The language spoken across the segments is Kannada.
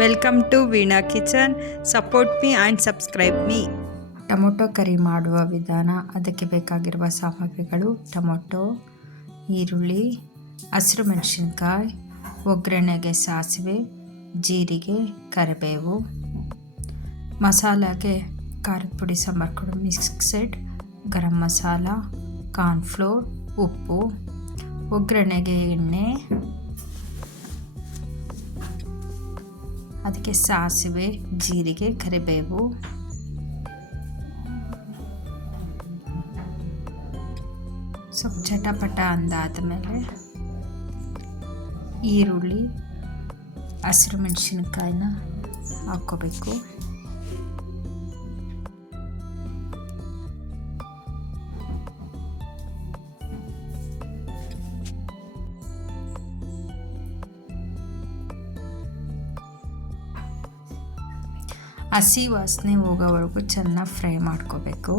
Welcome to Veena kitchen. Support me and subscribe me. Tomato curry ಮಾಡುವ ವಿಧಾನ. ಅದಕ್ಕೆ ಬೇಕಾಗಿರುವ ಸಾಮಗ್ರಿಗಳು: ಟೊಮೊಟೊ, ಈರುಳ್ಳಿ, ಹಸಿರು ಮೆಣಸಿನ್ಕಾಯಿ, ಒಗ್ಗರಣೆಗೆ ಸಾಸಿವೆ, ಜೀರಿಗೆ, ಕರಿಬೇವು. ಮಸಾಲೆಗೆ ಖಾರದ ಪುಡಿ, ಸಾಂಬಾರು ಪುಡಿ ಮಿಕ್ಸೆಡ್, ಗರಂ ಮಸಾಲ, ಕಾರ್ನ್ಫ್ಲೋರ್, ಉಪ್ಪು. ಒಗ್ಗರಣೆಗೆ ಎಣ್ಣೆ, ಅದಕ್ಕೆ ಸಾಸಿವೆ, ಜೀರಿಗೆ, ಕರಿಬೇವು. ಸ್ವಲ್ಪ ಚಟಪಟ ಅಂದಾದಮೇಲೆ ಈರುಳ್ಳಿ, ಹಸಿರು ಮೆಣಸಿನ್ಕಾಯಿನ ಹಾಕ್ಕೋಬೇಕು. ಹಸಿ ವಾಸನೆ ಹೋಗೋವರೆಗೂ ಚೆನ್ನಾಗಿ ಫ್ರೈ ಮಾಡ್ಕೋಬೇಕು.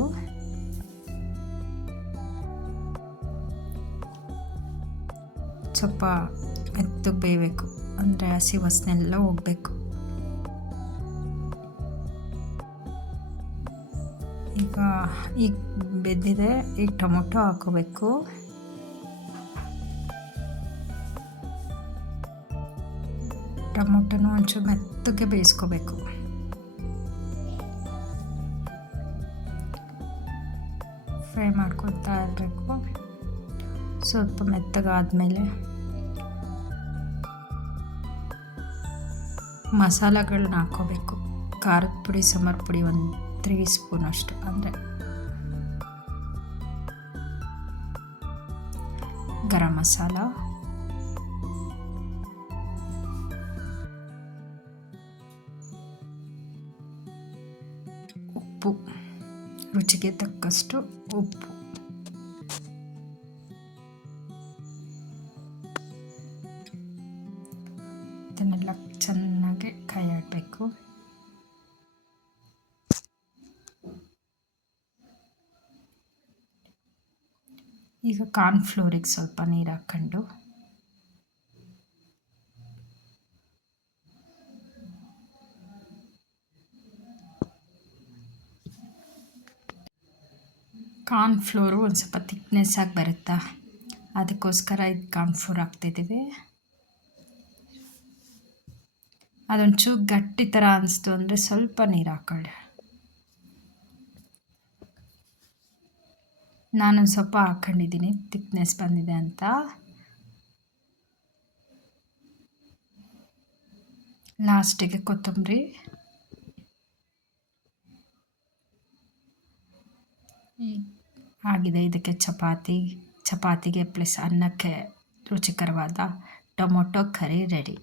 ಸ್ವಲ್ಪ ಮೆತ್ತಗೆ ಬೇಯಬೇಕು, ಅಂದರೆ ಹಸಿ ವಾಸನೆ ಎಲ್ಲ ಹೋಗಬೇಕು. ಈಗ ಬೆಂದಿದೆ, ಈಗ ಟೊಮೊಟೊ ಹಾಕೋಬೇಕು. ಟೊಮೊಟೊನ ಒಂಚೂರು ಮೆತ್ತಗೆ ಬೇಯಿಸ್ಕೋಬೇಕು. ಫ್ರೈ ಮಾಡ್ಕೊತಾ ಇರಬೇಕು. ಸ್ವಲ್ಪ ಮೆತ್ತಗಾದಮೇಲೆ ಮಸಾಲೆಗಳನ್ನ ಹಾಕ್ಕೋಬೇಕು. ಖಾರದ ಪುಡಿ, ಸಾಂಬಾರು ಪುಡಿ ಒಂದು 3 ಸ್ಪೂನ್ ಅಷ್ಟು, ಅಂದರೆ ಗರಂ ಮಸಾಲ, ಉಪ್ಪು, ರುಚಿಗೆ ತಕ್ಕಷ್ಟು ಉಪ್ಪು. ಇದನ್ನೆಲ್ಲ ಚೆನ್ನಾಗಿ ಕೈ ಆಡಬೇಕು. ಈಗ ಕಾರ್ನ್ಫ್ಲೋರಿಗೆ ಸ್ವಲ್ಪ ನೀರು ಹಾಕ್ಕೊಂಡು ಕಾರ್ನ್ಫ್ಲೋರು ಒಂದು ಸ್ವಲ್ಪ ಥಿಕ್ನೆಸ್ ಆಗಿ ಬರುತ್ತಾ, ಅದಕ್ಕೋಸ್ಕರ ಇದು ಕಾರ್ನ್ಫ್ಲೋರ್ ಹಾಕ್ತಿದ್ದೀವಿ. ಅದೊಂಚೂರು ಗಟ್ಟಿ ಥರ ಅನಿಸ್ತು ಅಂದರೆ ಸ್ವಲ್ಪ ನೀರು ಹಾಕ್ಕೊಳ್ಳಿ. ನಾನೊಂದು ಸ್ವಲ್ಪ ಹಾಕ್ಕೊಂಡಿದ್ದೀನಿ, ಥಿಕ್ನೆಸ್ ಬಂದಿದೆ ಅಂತ. ಲಾಸ್ಟಿಗೆ ಕೊತ್ತಂಬರಿ. ಆಗಿದೆ. ಇದಕ್ಕೆ ಚಪಾತಿಗೆ ಪ್ಲಸ್ ಅನ್ನಕ್ಕೆ ರುಚಿಕರವಾದ ಟೊಮೊಟೊ ಕರಿ ರೆಡಿ.